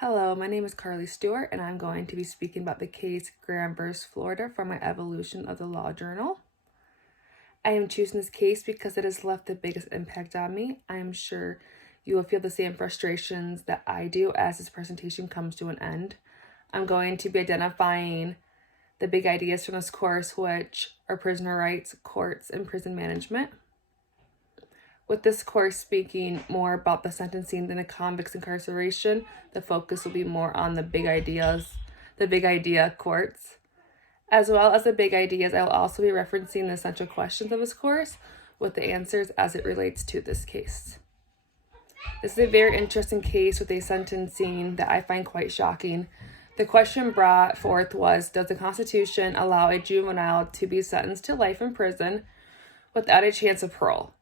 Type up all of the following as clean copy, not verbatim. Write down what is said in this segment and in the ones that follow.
Hello, my name is Carly Stewart, and I'm going to be speaking about the case Graham vs. Florida from my Evolution of the Law Journal. I am choosing this case because it has left the biggest impact on me. I am sure you will feel the same frustrations that I do as this presentation comes to an end. I'm going to be identifying the big ideas from this course, which are prisoner rights, courts, and prison management. With this course speaking more about the sentencing than a convict's incarceration, the focus will be more on the big ideas, the big idea courts. As well as the big ideas, I will also be referencing the essential questions of this course with the answers as it relates to this case. This is a very interesting case with a sentencing that I find quite shocking. The question brought forth was, does the Constitution allow a juvenile to be sentenced to life in prison without a chance of parole?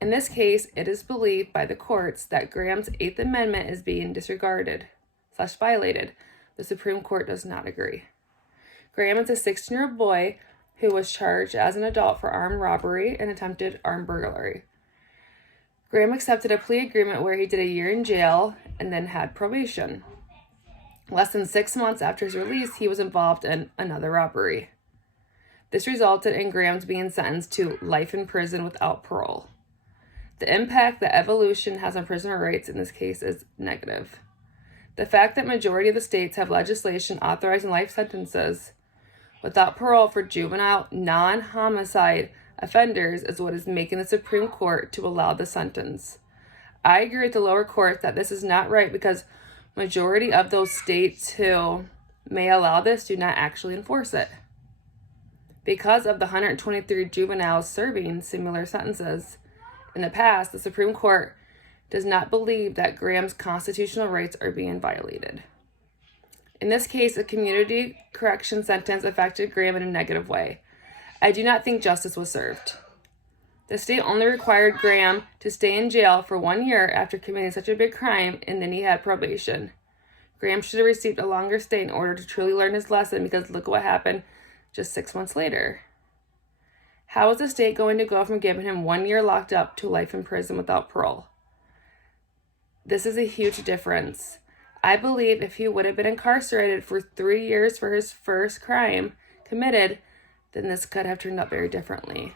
In this case, it is believed by the courts that Graham's Eighth Amendment is being disregarded/violated. The Supreme Court does not agree. Graham is a 16-year-old boy who was charged as an adult for armed robbery and attempted armed burglary. Graham accepted a plea agreement where he did a year in jail and then had probation. Less than 6 months after his release, he was involved in another robbery. This resulted in Graham's being sentenced to life in prison without parole. The impact that evolution has on prisoner rights in this case is negative. The fact that majority of the states have legislation authorizing life sentences without parole for juvenile non-homicide offenders is what is making the Supreme Court to allow the sentence. I agree with the lower court that this is not right because majority of those states who may allow this do not actually enforce it. Because of the 123 juveniles serving similar sentences in the past, the Supreme Court does not believe that Graham's constitutional rights are being violated. In this case, a community correction sentence affected Graham in a negative way. I do not think justice was served. The state only required Graham to stay in jail for 1 year after committing such a big crime, and then he had probation. Graham should have received a longer stay in order to truly learn his lesson, because look what happened just 6 months later. How is the state going to go from giving him 1 year locked up to life in prison without parole? This is a huge difference. I believe if he would have been incarcerated for 3 years for his first crime committed, then this could have turned out very differently.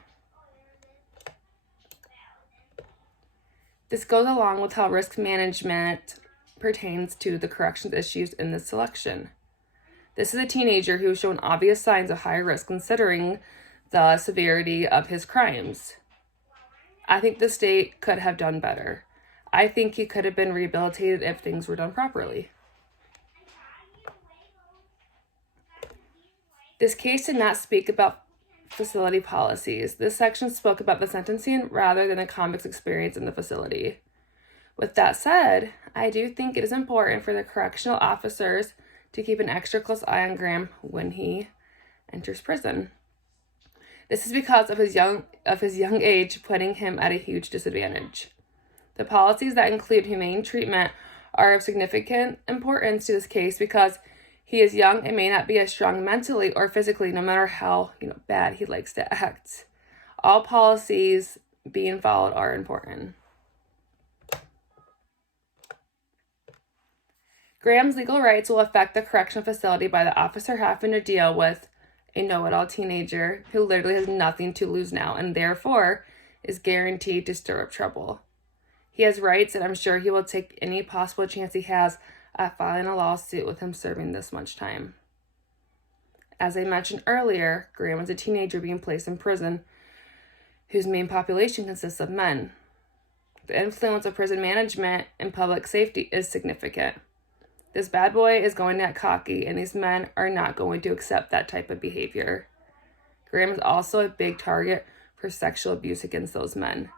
This goes along with how risk management pertains to the corrections issues in this selection. This is a teenager who has shown obvious signs of high risk considering the severity of his crimes. I think the state could have done better. I think he could have been rehabilitated if things were done properly. This case did not speak about facility policies. This section spoke about the sentencing rather than the convict's experience in the facility. With that said, I do think it is important for the correctional officers to keep an extra close eye on Graham when he enters prison. This is because of his young age, putting him at a huge disadvantage. The policies that include humane treatment are of significant importance to this case because he is young and may not be as strong mentally or physically, no matter how bad he likes to act. All policies being followed are important. Graham's legal rights will affect the correctional facility by the officer having to deal with a know-it-all teenager who literally has nothing to lose now and therefore is guaranteed to stir up trouble. He has rights, and I'm sure he will take any possible chance he has at filing a lawsuit with him serving this much time. As I mentioned earlier, Graham is a teenager being placed in prison whose main population consists of men. The influence of prison management and public safety is significant. This bad boy is going to get cocky, and these men are not going to accept that type of behavior. Graham is also a big target for sexual abuse against those men.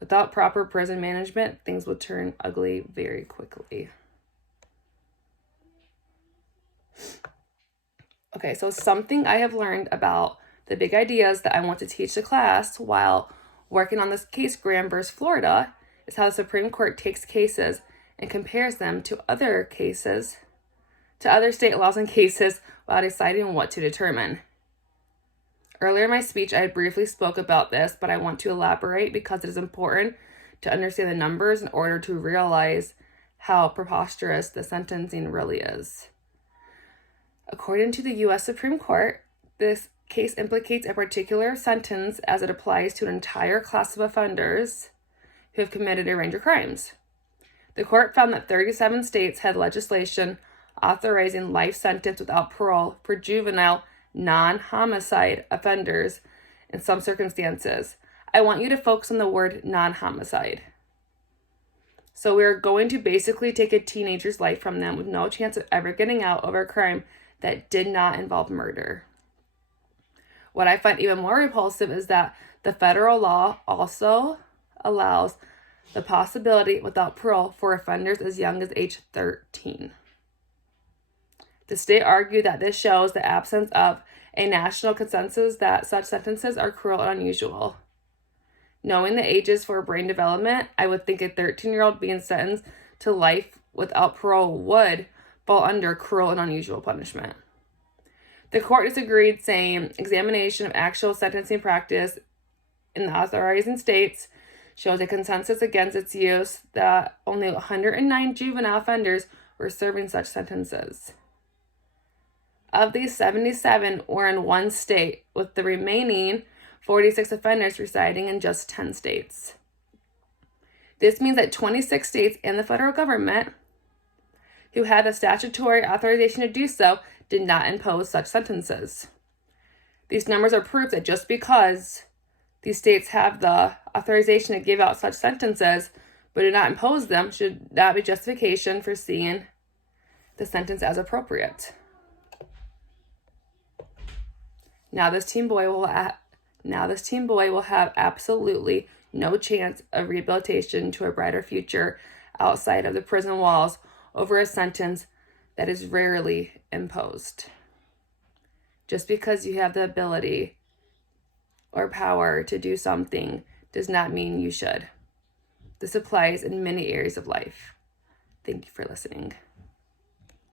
Without proper prison management, things will turn ugly very quickly. Okay, so something I have learned about the big ideas that I want to teach the class while working on this case, Graham vs. Florida, is how the Supreme Court takes cases and compares them to other cases, to other state laws and cases while deciding what to determine. Earlier in my speech, I briefly spoke about this, but I want to elaborate because it is important to understand the numbers in order to realize how preposterous the sentencing really is. According to the U.S. Supreme Court, this case implicates a particular sentence as it applies to an entire class of offenders who have committed a range of crimes. The court found that 37 states had legislation authorizing life sentence without parole for juvenile non-homicide offenders in some circumstances. I want you to focus on the word non-homicide. So we're going to basically take a teenager's life from them with no chance of ever getting out over a crime that did not involve murder. What I find even more repulsive is that the federal law also allows the possibility without parole for offenders as young as age 13. The state argued that this shows the absence of a national consensus that such sentences are cruel and unusual. Knowing the ages for brain development, I would think a 13-year-old being sentenced to life without parole would fall under cruel and unusual punishment. The court disagreed, saying examination of actual sentencing practice in the authorizing states shows a consensus against its use, that only 109 juvenile offenders were serving such sentences. Of these, 77 were in one state, with the remaining 46 offenders residing in just 10 states. This means that 26 states and the federal government, who had the statutory authorization to do so, did not impose such sentences. These numbers are proof that just because these states have the authorization to give out such sentences but do not impose them should not be justification for seeing the sentence as appropriate. Now this teen boy will have absolutely no chance of rehabilitation to a brighter future outside of the prison walls over a sentence that is rarely imposed. Just because you have the ability or power to do something does not mean you should. This applies in many areas of life. Thank you for listening.